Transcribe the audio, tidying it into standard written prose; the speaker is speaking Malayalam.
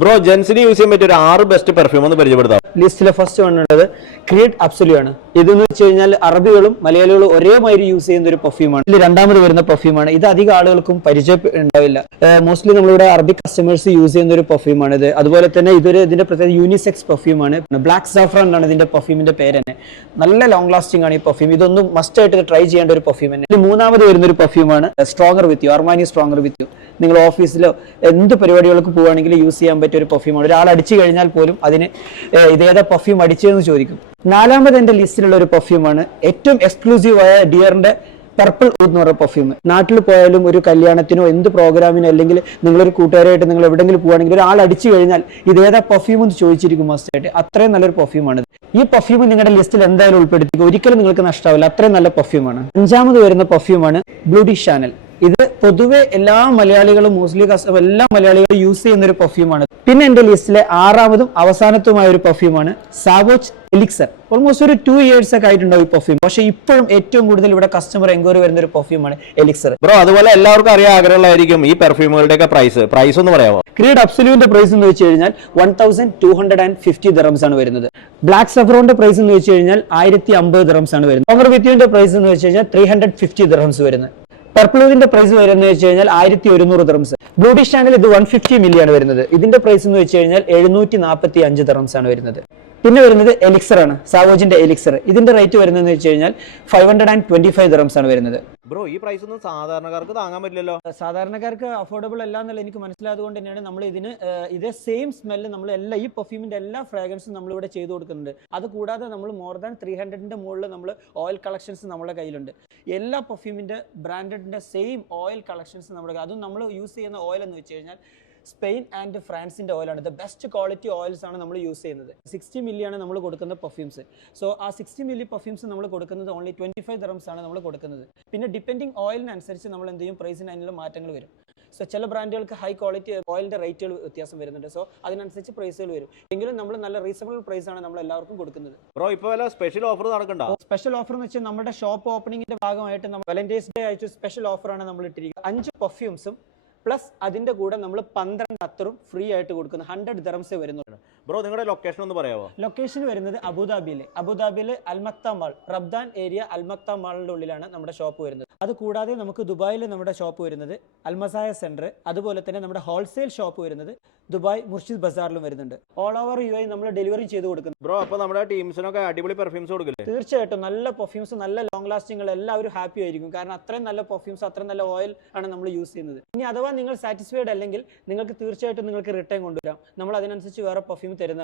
ബ്രോ ജെൻസിന് യൂസ് ചെയ്യാൻ പറ്റിയ ഒരു 6 ബെസ്റ്റ് പെർഫ്യൂം ഒന്ന് പരിചയപ്പെടുത്താം. ലിസ്റ്റിലെ ഫസ്റ്റ് വണ്ണുള്ളത് ക്രിയേറ്റ് അബ്സൊല്യൂ ആണ്. ഇതെന്ന് വെച്ച് കഴിഞ്ഞാൽ അറബികളും മലയാളികളും ഒരേമാതിരി യൂസ് ചെയ്യുന്ന ഒരു പെർഫ്യൂമാണ്. ഇതിൽ രണ്ടാമത് വരുന്ന പെർഫ്യൂമാണ്. ഇത് അധികം ആളുകൾക്കും പരിചയം ഉണ്ടാവില്ല. മോസ്റ്റ്ലി നമ്മളിവിടെ അറബിക് കസ്റ്റമേഴ്സ് യൂസ് ചെയ്യുന്ന ഒരു പെർഫ്യൂമാണ് ഇത്. അതുപോലെ തന്നെ ഇതിന്റെ പ്രത്യേകത യൂണിസെക്സ് പെർഫ്യൂമാണ്. ബ്ലാക്ക് സാഫ്രാൻ എന്നാണ് ഇതിന്റെ പെർഫ്യൂമിന്റെ പേര് തന്നെ. നല്ല ലോങ് ലാസ്റ്റിംഗ് ആണ് ഈ പെർഫ്യൂം. ഇതൊന്നും മസ്റ്റ് ആയിട്ട് ട്രൈ ചെയ്യേണ്ട ഒരു പെർഫ്യൂം തന്നെ. ഇതിൽ മൂന്നാമത് വരുന്ന ഒരു പെർഫ്യൂമാണ് stronger with you, Armani stronger with you. നിങ്ങൾ ഓഫീസിലോ എന്ത് പരിപാടികൾക്ക് പോവുകയാണെങ്കിൽ യൂസ് ചെയ്യാൻ പറ്റിയ ഒരു പെർഫ്യൂമാണ്. ഒരാൾ അടിച്ചു കഴിഞ്ഞാൽ പോലും അതിന് ഇതേതാ പെർഫ്യൂം അടിച്ചതെന്ന് ചോദിക്കും. നാലാമത് എന്റെ ലിസ്റ്റിലുള്ള ഒരു പെർഫ്യൂമാണ് ഏറ്റവും എക്സ്ക്ലൂസീവ് ആയ ഡിയറിന്റെ പർപ്പിൾ ഊദ് എന്ന് പറയുന്ന പെർഫ്യൂം. നാട്ടിൽ പോയാലും ഒരു കല്യാണത്തിനോ എന്ത് പ്രോഗ്രാമിനോ അല്ലെങ്കിൽ നിങ്ങളൊരു കൂട്ടുകാരായിട്ട് നിങ്ങൾ എവിടെയെങ്കിലും പോവുകയാണെങ്കിൽ ഒരാൾ അടിച്ചു കഴിഞ്ഞാൽ ഇതേതാ പെർഫ്യൂം എന്ന് ചോദിച്ചിരിക്കും മസ്റ്റായിട്ട്. അത്രയും നല്ലൊരു പെർഫ്യൂമാണ്. ഈ പെർഫ്യൂം നിങ്ങളുടെ ലിസ്റ്റിൽ എന്തായാലും ഉൾപ്പെടുത്തിക്കുക, ഒരിക്കലും നിങ്ങൾക്ക് നഷ്ടമാവില്ല. അത്രയും നല്ല പെർഫ്യൂമാണ്. അഞ്ചാമത് വരുന്ന പെർഫ്യൂമാണ് ബ്ലൂഡി ഷാനൽ. ഇത് പൊതുവെ എല്ലാ മലയാളികളും മോസ്റ്റ്ലി എല്ലാ മലയാളികളും യൂസ് ചെയ്യുന്ന ഒരു പെർഫ്യൂമാണ്. പിന്നെ എന്റെ ലിസ്റ്റിലെ ആറാമതും അവസാനത്തുമായ ഒരു പെർഫ്യൂമാണ് സാവോച്ച് എലിക്സർ. ഓൾമോസ്റ്റ് ഒരു 2 years ഒക്കെ ആയിട്ടുണ്ടാവും ഈ പെർഫ്യൂം. പക്ഷേ ഇപ്പോഴും ഏറ്റവും കൂടുതൽ ഇവിടെ കസ്റ്റമർ എൻക്വയറി വരുന്ന ഒരു പെർഫ്യൂമാണ് എലിക്സർ. ബ്രോ അതുപോലെ എല്ലാവർക്കും അറിയാൻ ആഗ്രഹമുള്ളതായിരിക്കും ഈ പെർഫ്യൂമുകളുടെ ഒക്കെ പ്രൈസ് ഒന്ന് പറയാമോ? ക്രിയേറ്റ് അബ്സൊല്യൂന്റെ പ്രൈസ് എന്ന് വെച്ച് കഴിഞ്ഞാൽ 1250 ദിറംസ് ആണ് വരുന്നത്. ബ്ലാക്ക് സഫ്രോന്റെ പ്രൈസ് എന്ന് വെച്ച് കഴിഞ്ഞാൽ 1050 ദിറംസ് ആണ് വരുന്നത്. ഓവർ വിത്യുവിന്റെ പ്രൈസ് എന്ന് വെച്ച് കഴിഞ്ഞാൽ 350 ദിറംസ് വരുന്നത്. പർപ്പിളിന്റെ പ്രൈസ് വരുന്നത് വെച്ച് കഴിഞ്ഞാൽ 1100 ദിറംസ്. ബ്ലൂഡി ഷാനൽ ഇത് 150 മില്ലിയാണ് വരുന്നത്. ഇതിന്റെ പ്രൈസ് എന്ന് വെച്ച് കഴിഞ്ഞാൽ 745 ദിറംസ് ആണ് വരുന്നത്. പിന്നെ വരുന്നത് എലിക്സർ ആണ്, സാവോജിന്റെ എലിക്സർ. ഇതിന്റെ റേറ്റ് വരുന്നതെന്ന് വെച്ച് കഴിഞ്ഞാൽ 525 ദിറംസ് ആണ് വരുന്നത്. ബ്രോ ഈ പ്രൈസ് ഒന്നും സാധാരണക്കാർക്ക് താങ്ങാൻ പറ്റില്ലല്ലോ. സാധാരണക്കാർക്ക് അഫോർഡബിൾ അല്ല എന്നുള്ള എനിക്ക് മനസ്സിലായതുകൊണ്ട് തന്നെയാണ് നമ്മൾ ഇതിന് ഇതേ സെയിം സ്മെല്ല് നമ്മൾ ഈ പെർഫ്യൂമിന്റെ എല്ലാ ഫ്രാഗ്രൻസും നമ്മൾ ഇവിടെ ചെയ്തു കൊടുക്കുന്നുണ്ട്. അത് കൂടാതെ നമ്മൾ മോർ ദാൻ 300ന്റെ മുകളിൽ നമ്മൾ ഓയിൽ കളക്ഷൻസ് നമ്മുടെ കയ്യിലുണ്ട്. എല്ലാ പെർഫ്യൂമിന്റെ ബ്രാൻഡഡിന്റെ സെയിം ഓയിൽ കളക്ഷൻസ് നമ്മുടെ അതും നമ്മൾ യൂസ് ചെയ്യുന്ന ഓയിൽ എന്ന് വെച്ച് കഴിഞ്ഞാൽ സ്പെയിൻ ആൻഡ് ഫ്രാൻസിന്റെ ഓയിലാണ്. ദ ബെസ്റ്റ് ക്വാളിറ്റി ഓയിൽസ് ആണ് നമ്മൾ യൂസ് ചെയ്യുന്നത്. 60 മില്ലിയാണ് നമ്മൾ കൊടുക്കുന്ന പെർഫ്യൂംസ്. സോ ആ 60 മില്ലി പെർഫ്യൂംസ് നമ്മൾ കൊടുക്കുന്നത് ഓൺലി 25 ദിറംസ് ആണ് നമ്മൾ കൊടുക്കുന്നത്. പിന്നെ ഡിപ്പെൻഡിങ് ഓയിലിനനുസരിച്ച് നമ്മൾ എന്ത് ചെയ്യും, പ്രൈസിന് അതിനുള്ള മാറ്റങ്ങൾ വരും. സോ ചില ബ്രാൻഡുകൾക്ക് ഹൈ ക്വാളിറ്റി ഓയിലിന്റെ റേറ്റുകൾ വ്യത്യാസം വരുന്നുണ്ട്. സോ അതിനനുസരിച്ച് പ്രൈസുകൾ വരും. എങ്കിലും നമ്മൾ നല്ല റീസണബിൾ പ്രൈസ് ആണ് നമ്മൾ എല്ലാവർക്കും കൊടുക്കുന്നത്. ബ്രോ ഇപ്പോൾ സ്പെഷ്യൽ ഓഫർ നടക്കണ്ടോ? സ്പെഷ്യൽ ഓഫർ എന്ന് വെച്ചാൽ നമ്മുടെ ഷോപ്പ് ഓപ്പണിംഗിന്റെ ഭാഗമായിട്ട് നമ്മൾ വാലന്റൈൻസ് ഡേ ആയിട്ട് സ്പെഷ്യൽ ഓഫറാണ് നമ്മൾ ഇട്ടിരിക്കുന്നത്. 5 പെർഫ്യൂംസും പ്ലസ് അതിന്റെ കൂടെ നമ്മൾ 12 അത്തറും ഫ്രീ ആയിട്ട് കൊടുക്കുന്നു. 100 ദിറംസേ വരുന്നുള്ളൂ. ബ്രോ നിങ്ങളുടെ ലൊക്കേഷൻ ഒന്ന് പറയാമോ? ലൊക്കേഷൻ വരുന്നത് അബുദാബിയിലെ അൽമക്ത മാൾ, റബ്ദാൻ ഏരിയ അൽമക്ത മാളിന്റെ ഉള്ളിലാണ് നമ്മുടെ ഷോപ്പ് വരുന്നത്. അത് കൂടാതെ നമുക്ക് ദുബായിൽ നമ്മുടെ ഷോപ്പ് വരുന്നത് അൽമസായ സെന്റർ, അതുപോലെ തന്നെ നമ്മുടെ ഹോൾസെയിൽ ഷോപ്പ് വരുന്നത് ദുബായ് മുർഷിദ് ബസാറിലും വരുന്നുണ്ട്. ഓൾ ഓവർ UAE നമ്മൾ ഡെലിവറി ചെയ്ത് കൊടുക്കുന്നു. ബ്രോ അപ്പോൾ നമ്മുടെ ടീംസിനൊക്കെ അടിപൊളി പെർഫ്യൂംസ് കൊടുക്കില്ലേ? തീർച്ചയായിട്ടും നല്ല പെർഫ്യൂംസ്, നല്ല ലോങ് ലാസ്റ്റിംഗ്, എല്ലാവരും ഹാപ്പി ആയിരിക്കും. കാരണം അത്രയും നല്ല പെർഫ്യൂംസ്, അത്രയും നല്ല ഓയിൽ ആണ് നമ്മൾ യൂസ് ചെയ്യുന്നത്. ഇനി അഥവാ നിങ്ങൾ സാറ്റിസ്ഫൈഡ് അല്ലെങ്കിൽ നിങ്ങൾക്ക് തീർച്ചയായിട്ടും നിങ്ങൾക്ക് റിട്ടേൺ കൊണ്ടുവരാം. നമ്മൾ അതിനനുസരിച്ച് വേറെ പെർഫ്യൂം തരുന്ന